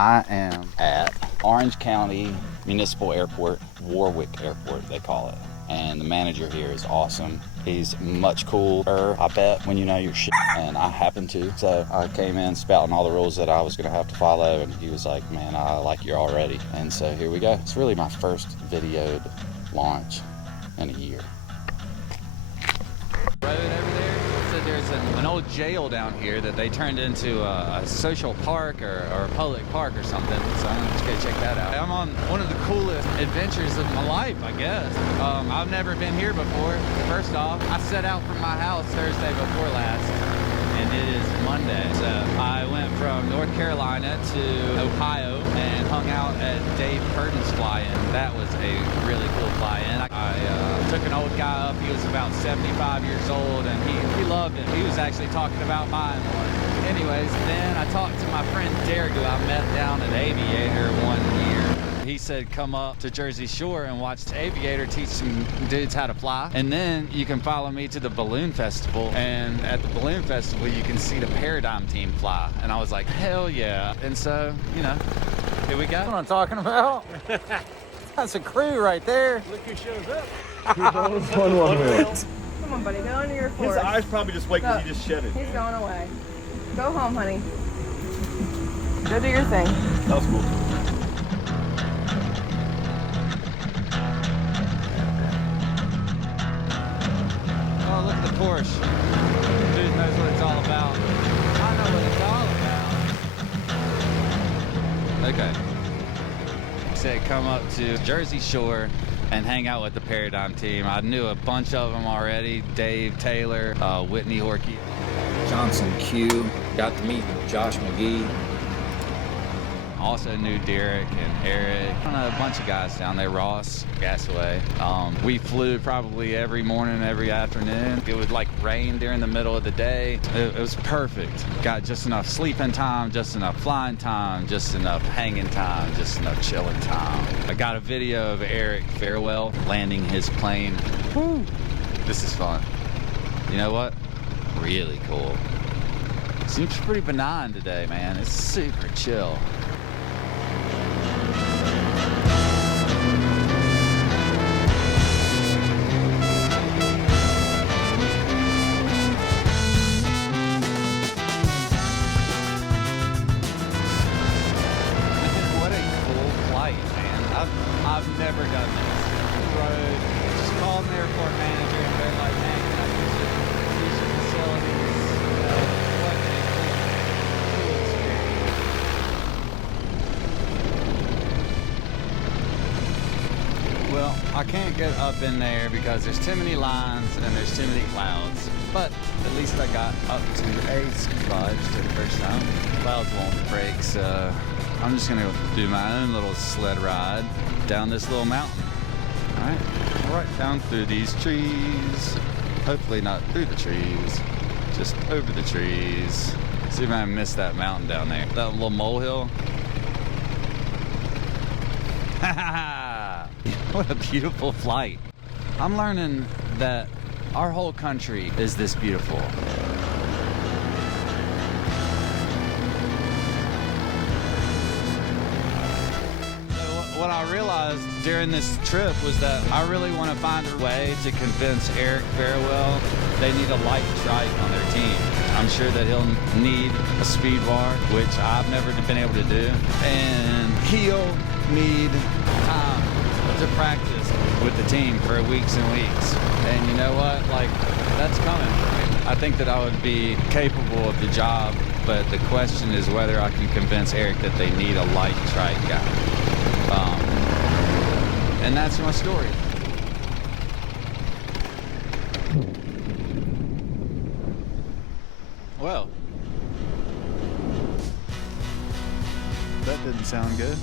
I am at Orange County Municipal Airport, Warwick Airport they call it. And the manager here is awesome. He's much cooler, I bet, when you know your shit, and I happen to. So I came in spouting all the rules that I was gonna have to follow, and he was like, man, I like you already. And so here we go. It's really my first videoed launch in a year. Road over there. So there's an old jail down here that they turned into a social park or a public park or something. So I'm gonna just go check that out. I'm on one of the coolest adventures of my life, I guess. I've never been here before. First off, I set out from my house Thursday before last, and it is Monday. So I went from North Carolina to Ohio and hung out at Dave Purden's fly-in. That was a really cool fly-in. I took an old guy up. He was about 75 years old, and he loved it. He was actually talking about buying one. Anyways, then I talked to my friend Derek, who I met down at Aviator one year. He said, come up to Jersey Shore and watch the Aviator teach some dudes how to fly. And then you can follow me to the Balloon Festival. And at the Balloon Festival, you can see the Paradigm team fly. And I was like, hell yeah. And so, you know, here we go. That's what I'm talking about. That's a crew right there. Look who shows up. One wheel. Come on, buddy, go into your His forest. eyes probably just wake when you just shed it. He's going away. Go home, honey. Go do your thing. That was cool. Oh, look at the Porsche. Dude knows what it's all about. I know what it's all about. Okay. Said come up to Jersey Shore and hang out with the Paradigm team. I knew a bunch of them already. Dave Taylor, Whitney Horkey. Johnson Q. Got to meet Josh McGee. Also knew Derek and Eric. I don't know, a bunch of guys down there. Ross Gasaway. We flew probably every morning, every afternoon. It would like rain during the middle of the day. It was perfect. Got just enough sleeping time, just enough flying time, just enough hanging time, just enough chilling time. I got a video of Eric Farewell landing his plane. Woo! This is fun. You know what? Really cool. Seems pretty benign today, man. It's super chill. I've never done this. Road, just called an airport manager and they're like, man, can I use your facilities? What a cool experience. Well, I can't get up in there because there's too many lines and there's too many clouds. But at least I got up to a sludge for the first time. Clouds won't break, so I'm just gonna do my own little sled ride down this little mountain. All right, down through these trees. Hopefully not through the trees, just over the trees. See if I can miss that mountain down there. That little molehill. Ha ha ha! What a beautiful flight. I'm learning that our whole country is this beautiful. What I realized during this trip was that I really want to find a way to convince Eric Farewell they need a light trike on their team. I'm sure that he'll need a speed bar, which I've never been able to do, and he'll need time to practice with the team for weeks and weeks. And you know what? Like, that's coming. I think that I would be capable of the job, but the question is whether I can convince Eric that they need a light trike guy. And that's my story. Well, that didn't sound good.